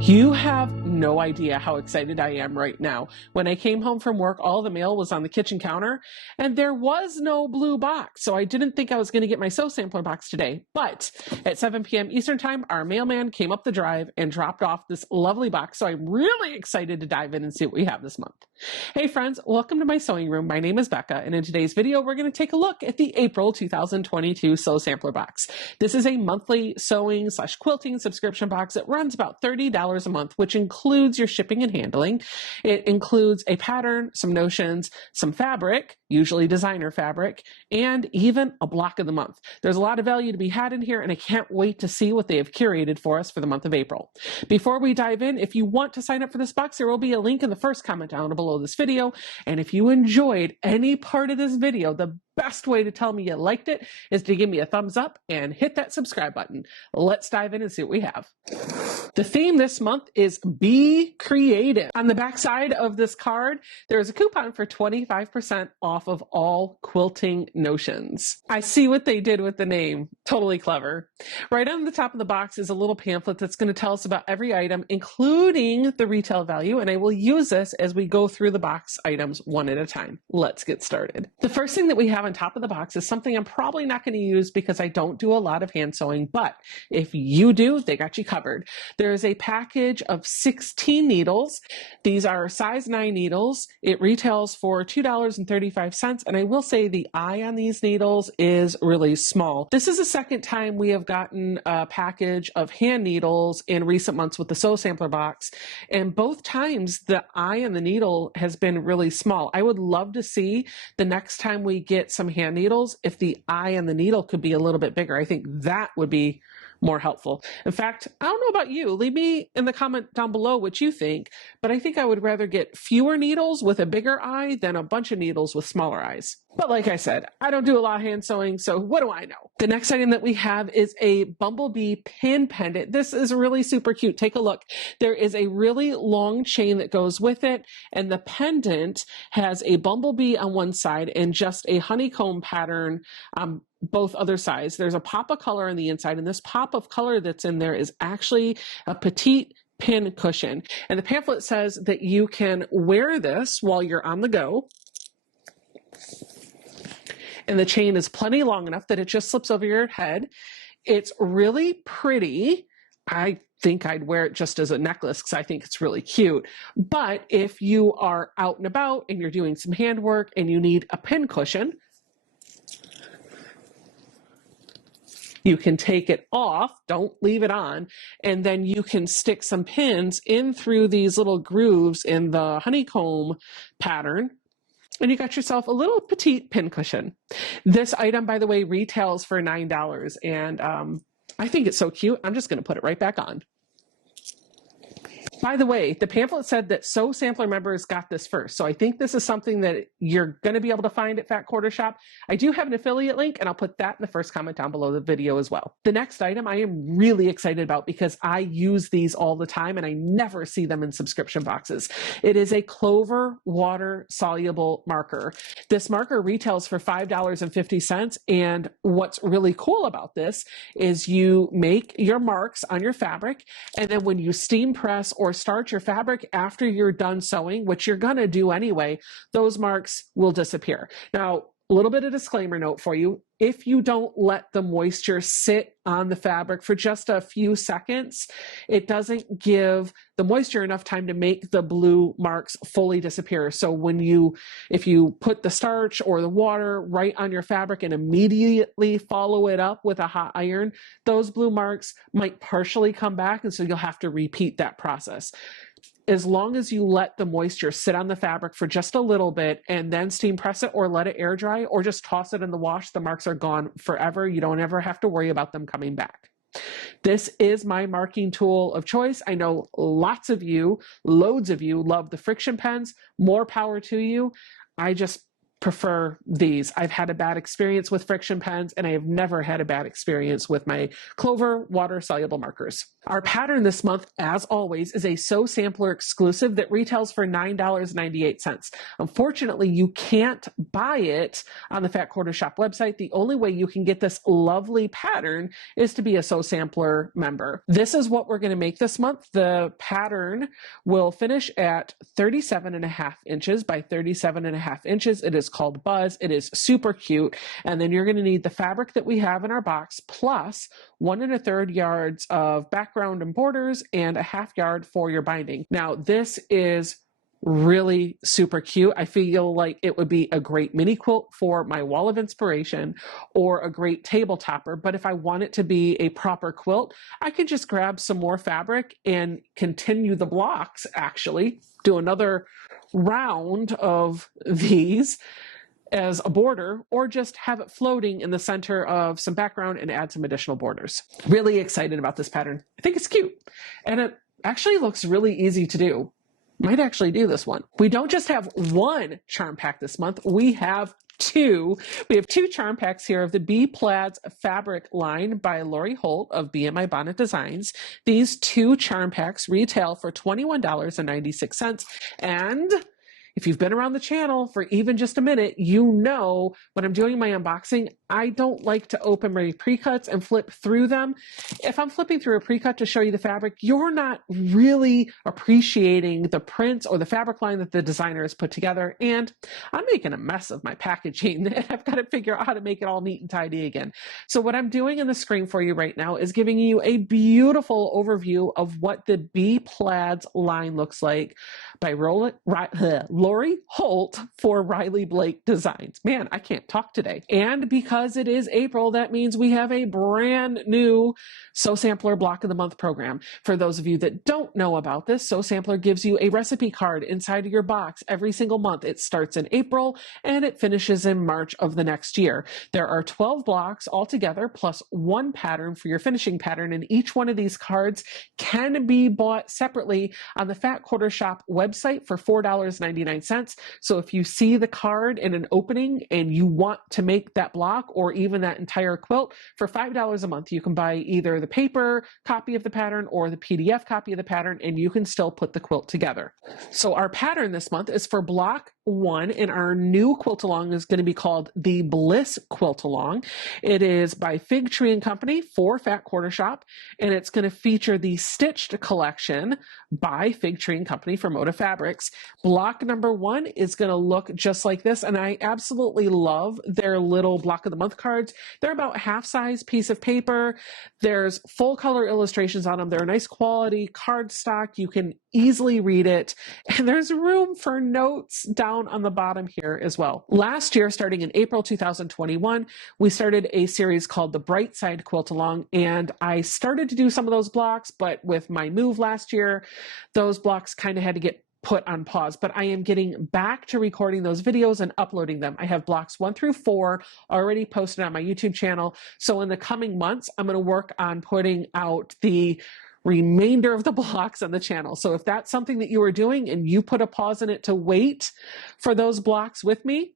You have no idea how excited I am right now. When I came home from work, all the mail was on the kitchen counter and there was no blue box. So I didn't think I was going to get my sew sampler box today. But at 7 p.m. Eastern time, our mailman came up the drive and dropped off this lovely box. So I'm really excited to dive in and see what we have this month. Hey friends, welcome to my sewing room. My name is Becca, and in today's video, we're going to take a look at the April 2022 Sew Sampler Box. This is a monthly sewing/quilting subscription box that runs about $30 a month, which includes your shipping and handling. It includes a pattern, some notions, some fabric, usually designer fabric, and even a block of the month. There's a lot of value to be had in here, and I can't wait to see what they have curated for us for the month of April. Before we dive in, if you want to sign up for this box, there will be a link in the first comment down below this video. And if you enjoyed any part of this video, the best way to tell me you liked it is to give me a thumbs up and hit that subscribe button. Let's dive in and see what we have. The theme this month is Be Creative. On the back side of this card, there is a coupon for 25% off of all quilting notions. I see what they did with the name. Totally clever. Right on the top of the box is a little pamphlet that's going to tell us about every item, including the retail value, and I will use this as we go through the box items one at a time. Let's get started. The first thing that we have on top of the box is something I'm probably not going to use because I don't do a lot of hand sewing, but if you do, they got you covered. There is a package of 16 needles. These are size 9 needles. It retails for $2.35, and I will say the eye on these needles is really small. This is the second time we have gotten a package of hand needles in recent months with the Sew Sampler box, and both times the eye on the needle has been really small. I would love to see the next time we get some hand needles if the eye on the needle could be a little bit bigger. I think that would be more helpful. In fact, I don't know about you. Leave me in the comment down below what you think, but I think I would rather get fewer needles with a bigger eye than a bunch of needles with smaller eyes. But like I said, I don't do a lot of hand sewing, so what do I know? The next item that we have is a Bumble Bee Pin Pendant. This is really super cute. Take a look. There is a really long chain that goes with it, and the pendant has a bumblebee on one side and just a honeycomb pattern both other sides. There's a pop of color on the inside, and this pop of color that's in there is actually a petite pin cushion. And the pamphlet says that you can wear this while you're on the go. And the chain is plenty long enough that it just slips over your head. It's really pretty. I think I'd wear it just as a necklace because I think it's really cute. But if you are out and about and you're doing some handwork and you need a pin cushion, you can take it off, don't leave it on, and then you can stick some pins in through these little grooves in the honeycomb pattern, and you got yourself a little petite pin cushion. This item, by the way, retails for $9, and I think it's so cute, I'm just going to put it right back on. By the way, the pamphlet said that Sew Sampler members got this first, so I think this is something that you're going to be able to find at Fat Quarter Shop. I do have an affiliate link, and I'll put that in the first comment down below the video as well. The next item I am really excited about because I use these all the time, and I never see them in subscription boxes. It is a Clover water soluble marker. This marker retails for $5.50, and what's really cool about this is you make your marks on your fabric, and then when you steam press or start your fabric after you're done sewing, which you're going to do anyway, those marks will disappear. Now, a little bit of disclaimer note for you. If you don't let the moisture sit on the fabric for just a few seconds, it doesn't give the moisture enough time to make the blue marks fully disappear. So if you put the starch or the water right on your fabric and immediately follow it up with a hot iron, those blue marks might partially come back, and so you'll have to repeat that process. As long as you let the moisture sit on the fabric for just a little bit and then steam press it or let it air dry or just toss it in the wash, the marks are gone forever. You don't ever have to worry about them coming back. This is my marking tool of choice. I know lots of you, loads of you love the friction pens. More power to you. I just prefer these. I've had a bad experience with friction pens, and I have never had a bad experience with my Clover water soluble markers. Our pattern this month, as always, is a Sew Sampler exclusive that retails for $9.98. Unfortunately, you can't buy it on the Fat Quarter Shop website. The only way you can get this lovely pattern is to be a Sew Sampler member. This is what we're going to make this month. The pattern will finish at 37.5 inches by 37.5 inches. It is called Buzz. It is super cute. And then you're going to need the fabric that we have in our box plus 1 1/3 yards of background and borders and a 1/2 yard for your binding. Now, this is really super cute. I feel like it would be a great mini quilt for my wall of inspiration or a great table topper. But if I want it to be a proper quilt, I could just grab some more fabric and continue the blocks, actually do another round of these as a border, or just have it floating in the center of some background and add some additional borders. Really excited about this pattern. I think it's cute. And it actually looks really easy to do. Might actually do this one. We don't just have one charm pack this month. We have two. We have two charm packs here of the Bee Plaids fabric line by Lori Holt of BMI Bonnet Designs. These two charm packs retail for $21.96. And if you've been around the channel for even just a minute, you know when I'm doing my unboxing, I don't like to open my pre-cuts and flip through them. If I'm flipping through a pre-cut to show you the fabric, you're not really appreciating the prints or the fabric line that the designer has put together. And I'm making a mess of my packaging and I've got to figure out how to make it all neat and tidy again. So what I'm doing in the screen for you right now is giving you a beautiful overview of what the Bee Plaids line looks like by Lori Holt for Riley Blake Designs. Man, I can't talk today. And because it is April, that means we have a brand new Sew Sampler Block of the Month program. For those of you that don't know about this, Sew Sampler gives you a recipe card inside of your box every single month. It starts in April and it finishes in March of the next year. There are 12 blocks altogether plus one pattern for your finishing pattern, and each one of these cards can be bought separately on the Fat Quarter Shop website for $4.99. So if you see the card in an opening and you want to make that block or even that entire quilt for $5 a month, you can buy either the paper copy of the pattern or the PDF copy of the pattern, and you can still put the quilt together. So our pattern this month is for block 1, and our new quilt along is going to be called the Bliss Quilt Along. It is by Fig Tree and Company for Fat Quarter Shop, and it's going to feature the Stitched collection by Fig Tree and Company for Moda Fabrics. Block number 1 is going to look just like this, and I absolutely love their little block of the month cards. They're about half-size piece of paper. There's full color illustrations on them. They're a nice quality cardstock. You can easily read it, and there's room for notes down on the bottom here as well. Last year, starting in April 2021, we started a series called the Bright Side Quilt Along, and I started to do some of those blocks, but with my move last year, those blocks kind of had to get put on pause, but I am getting back to recording those videos and uploading them. I have blocks 1 through 4 already posted on my YouTube channel. So in the coming months, I'm going to work on putting out the remainder of the blocks on the channel. So if that's something that you are doing and you put a pause in it to wait for those blocks with me,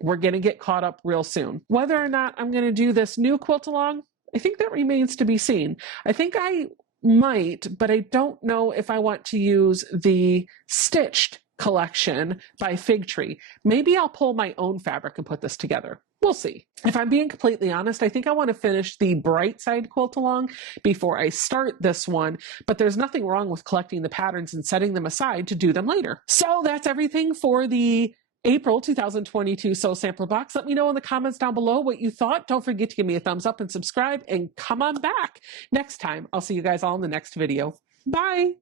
we're going to get caught up real soon. Whether or not I'm going to do this new quilt along, I think that remains to be seen. I think I might, but I don't know if I want to use the Stitched collection by Fig Tree. Maybe I'll pull my own fabric and put this together. We'll see. If I'm being completely honest, I think I want to finish the Bright Side Quilt Along before I start this one, but there's nothing wrong with collecting the patterns and setting them aside to do them later. So that's everything for the April 2022 Sew Sampler Box. Let me know in the comments down below what you thought. Don't forget to give me a thumbs up and subscribe, and come on back next time. I'll see you guys all in the next video. Bye.